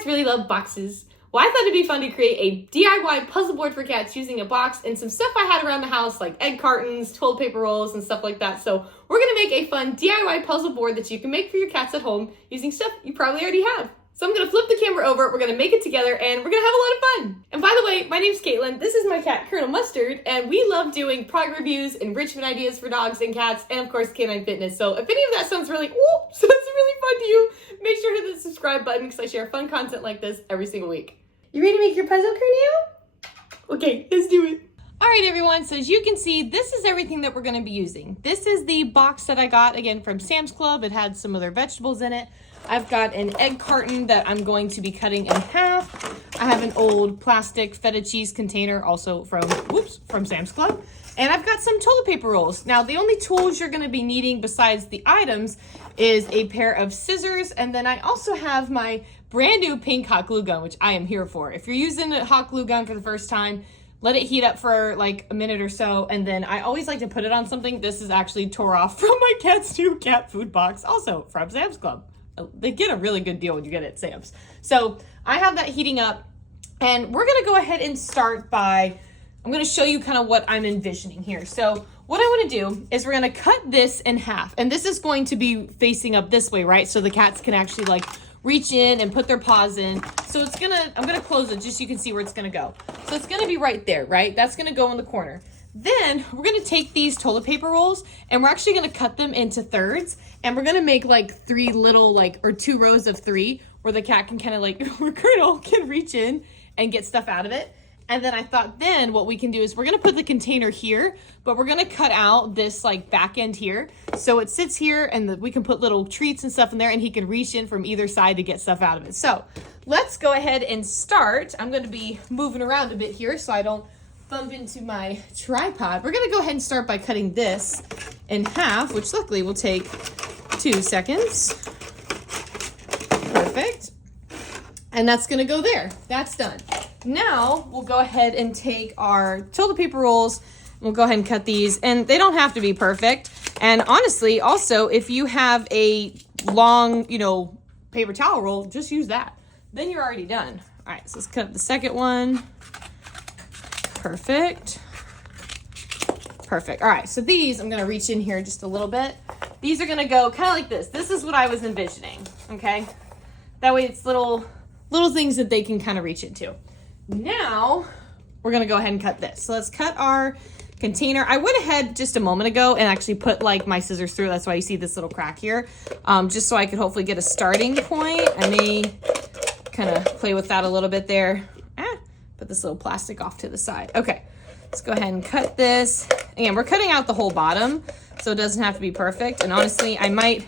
cats really love boxes. Well, I thought it'd be fun to create a DIY puzzle board for cats using a box and some stuff I had around the house like egg cartons, toilet paper rolls, and stuff like that. So we're gonna make a fun DIY puzzle board that you can make for your cats at home using stuff you probably already have. So I'm gonna flip the camera over, we're gonna make it together, and we're gonna have a lot of fun. And by the way, my name's Caitlin, this is my cat, Colonel Mustard, and we love doing product reviews, enrichment ideas for dogs and cats, and of course, canine fitness. So if any of that sounds really fun to you, make sure to hit the subscribe button because I share fun content like this every single week. You ready to make your puzzle, Cornel? Okay, let's do it. All right, everyone, so as you can see, this is everything that we're gonna be using. This is the box that I got, again, from Sam's Club. It had some other vegetables in it. I've got an egg carton that I'm going to be cutting in half. I have an old plastic feta cheese container, also from Sam's Club. And I've got some toilet paper rolls. Now, the only tools you're gonna be needing besides the items is a pair of scissors, and then I also have my brand new pink hot glue gun, which I am here for. If you're using a hot glue gun for the first time, let it heat up for like a minute or so, and then I always like to put it on something. This is actually tore off from my cat's new cat food box, also from Sam's Club. They get a really good deal when you get it at Sam's. So I have that heating up, and we're gonna go ahead and start by, I'm gonna show you kind of what I'm envisioning here. So what I wanna do is we're gonna cut this in half, and this is going to be facing up this way, right? So the cats can actually like reach in and put their paws in. So it's gonna, I'm gonna close it just so you can see where it's gonna go. So it's gonna be right there, right? That's gonna go in the corner. Then we're gonna take these toilet paper rolls and we're actually gonna cut them into thirds, and we're gonna make like three little, or 2 rows of 3 where the cat can kind of where Colonel can reach in and get stuff out of it. And then I thought then what we can do is we're gonna put the container here, but we're gonna cut out this back end here. So it sits here and we can put little treats and stuff in there, and he can reach in from either side to get stuff out of it. So let's go ahead and start. I'm gonna be moving around a bit here so I don't bump into my tripod. We're gonna go ahead and start by cutting this in half, which luckily will take 2 seconds. Perfect. And that's gonna go there. That's done. Now we'll go ahead and take our toilet paper rolls. We'll go ahead and cut these, and they don't have to be perfect. And honestly, also, if you have a long, paper towel roll, just use that. Then you're already done. All right, so let's cut up the second one. Perfect. Perfect. All right, so these, I'm gonna reach in here just a little bit. These are gonna go kind of like this. This is what I was envisioning, okay? That way it's little things that they can kind of reach into. Now, we're gonna go ahead and cut this. So let's cut our container. I went ahead just a moment ago and actually put my scissors through. That's why you see this little crack here. Just so I could hopefully get a starting point. I may kind of play with that a little bit there. Put this little plastic off to the side. Okay, let's go ahead and cut this. Again, we're cutting out the whole bottom, so it doesn't have to be perfect. And honestly, I might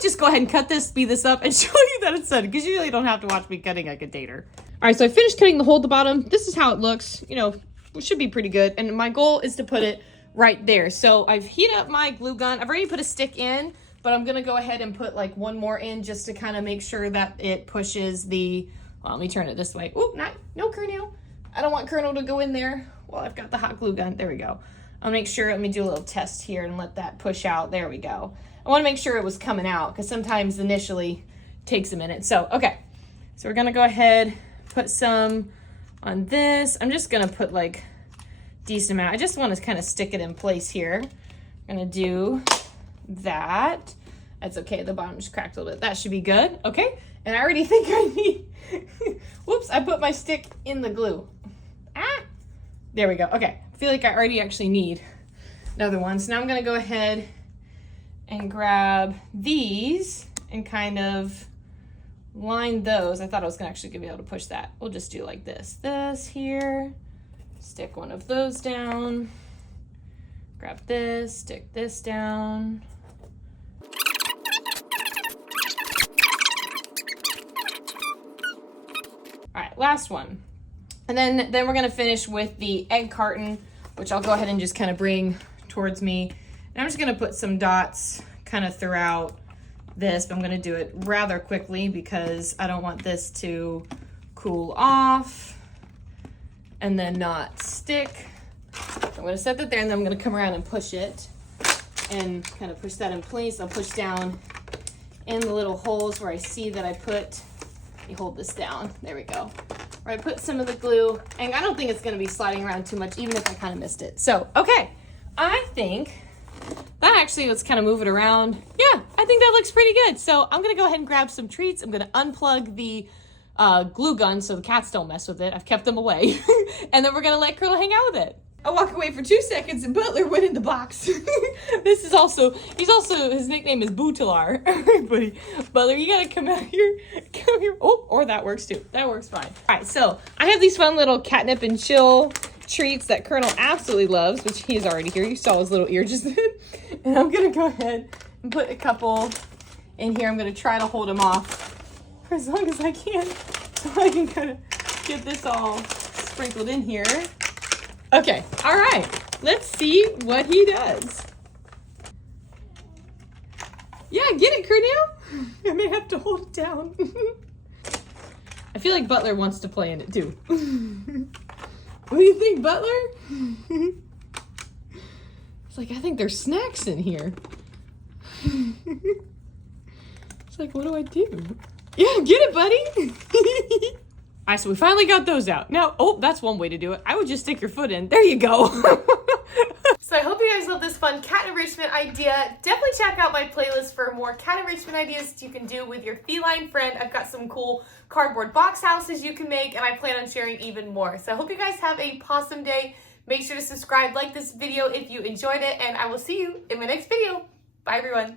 just go ahead and cut this, speed this up, and show you that it's done, because you really don't have to watch me cutting a container. All right, so I finished cutting the hole at the bottom. This is how it looks. It should be pretty good. And my goal is to put it right there. So I've heated up my glue gun. I've already put a stick in, but I'm gonna go ahead and put one more in just to kind of make sure that it pushes the, well, let me turn it this way. Ooh, no Colonel. I don't want Colonel to go in there. Well, I've got the hot glue gun. There we go. I'll make sure, let me do a little test here and let that push out. There we go. I want to make sure it was coming out, because sometimes initially it takes a minute. So, okay. So we're going to go ahead, put some on this. I'm just going to put decent amount. I just want to kind of stick it in place here. I'm going to do that. That's okay. The bottom just cracked a little bit. That should be good. Okay. And I already think I need, whoops, I put my stick in the glue. There we go. Okay, I feel like I already actually need another one. So now I'm gonna go ahead and grab these and kind of line those. I thought I was gonna actually be able to push that. We'll just do like this. This here, stick one of those down, grab this, stick this down. All right, last one. And then we're gonna finish with the egg carton, which I'll go ahead and just kind of bring towards me. And I'm just gonna put some dots kind of throughout this, but I'm gonna do it rather quickly because I don't want this to cool off and then not stick. So I'm gonna set that there, and then I'm gonna come around and push it and kind of push that in place. I'll push down in the little holes where I see that I put You hold this down. There we go. Where I put some of the glue, and I don't think it's gonna be sliding around too much, even if I kind of missed it. So, okay, I think that actually, let's kind of move it around. Yeah, I think that looks pretty good. So I'm gonna go ahead and grab some treats. I'm gonna unplug the glue gun so the cats don't mess with it. I've kept them away. And then we're gonna let Colonel hang out with it. I walk away for 2 seconds and Butler went in the box. This is also, his nickname is Bootlar. All right, buddy. Butler, you gotta come out here. Come here. Oh, or that works too. That works fine. All right, so I have these fun little catnip and chill treats that Colonel absolutely loves, which he's already here. You saw his little ear just then. And I'm gonna go ahead and put a couple in here. I'm gonna try to hold him off for as long as I can so I can kind of get this all sprinkled in here. Okay, all right, let's see what he does. Yeah, get it, Cornell? I may have to hold it down. I feel like Butler wants to play in it too. What do you think, Butler? It's like, I think there's snacks in here. It's like, what do I do? Yeah, get it, buddy. All right, so we finally got those out. Now, oh, that's one way to do it. I would just stick your foot in. There you go. So I hope you guys love this fun cat enrichment idea. Definitely check out my playlist for more cat enrichment ideas you can do with your feline friend. I've got some cool cardboard box houses you can make, and I plan on sharing even more. So I hope you guys have a possum day. Make sure to subscribe, like this video if you enjoyed it, and I will see you in my next video. Bye, everyone.